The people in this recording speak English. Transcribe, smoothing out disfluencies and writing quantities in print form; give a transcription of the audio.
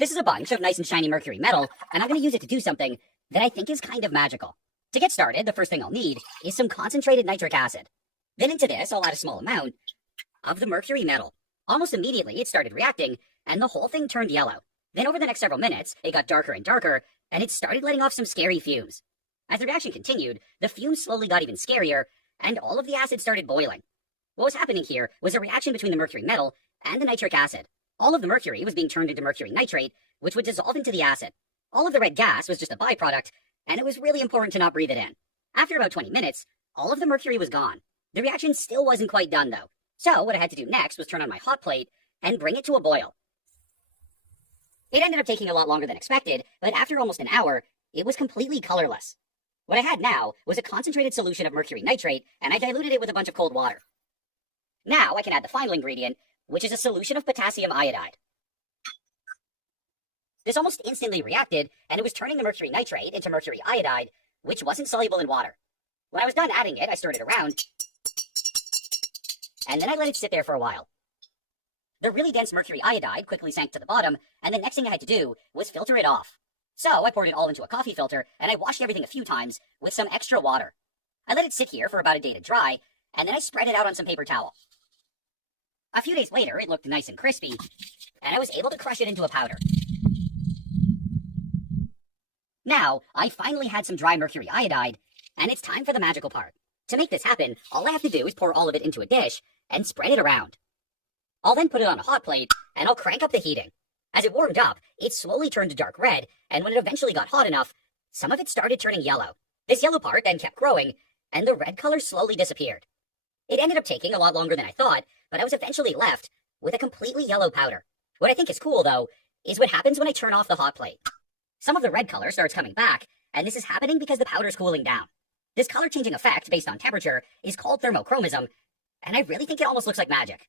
This is a bunch of nice and shiny mercury metal, and I'm going to use it to do something that I think is kind of magical. To get started, the first thing I'll need is some concentrated nitric acid. Then into this, I'll add a small amount of the mercury metal. Almost immediately, it started reacting, and the whole thing turned yellow. Then over the next several minutes, it got darker and darker, and it started letting off some scary fumes. As the reaction continued, the fumes slowly got even scarier, and all of the acid started boiling. What was happening here was a reaction between the mercury metal and the nitric acid. All of the mercury was being turned into mercury nitrate, which would dissolve into the acid. All of the red gas was just a byproduct, and it was really important to not breathe it in. After about 20 minutes, all of the mercury was gone. The reaction still wasn't quite done, though. So what I had to do next was turn on my hot plate and bring it to a boil. It ended up taking a lot longer than expected, but after almost an hour, it was completely colorless. What I had now was a concentrated solution of mercury nitrate, and I diluted it with a bunch of cold water. Now I can add the final ingredient, which is a solution of potassium iodide. This almost instantly reacted, and it was turning the mercury nitrate into mercury iodide, which wasn't soluble in water. When I was done adding it, I stirred it around, and then I let it sit there for a while. The really dense mercury iodide quickly sank to the bottom, and the next thing I had to do was filter it off. So I poured it all into a coffee filter, and I washed everything a few times with some extra water. I let it sit here for about a day to dry, and then I spread it out on some paper towel. A few days later, it looked nice and crispy, and I was able to crush it into a powder. Now, I finally had some dry mercury iodide, and it's time for the magical part. To make this happen, all I have to do is pour all of it into a dish and spread it around. I'll then put it on a hot plate, and I'll crank up the heating. As it warmed up, it slowly turned to dark red, and when it eventually got hot enough, some of it started turning yellow. This yellow part then kept growing, and the red color slowly disappeared. It ended up taking a lot longer than I thought, but I was eventually left with a completely yellow powder. What I think is cool, though, is what happens when I turn off the hot plate. Some of the red color starts coming back, and this is happening because the powder's cooling down. This color-changing effect based on temperature is called thermochromism, and I really think it almost looks like magic.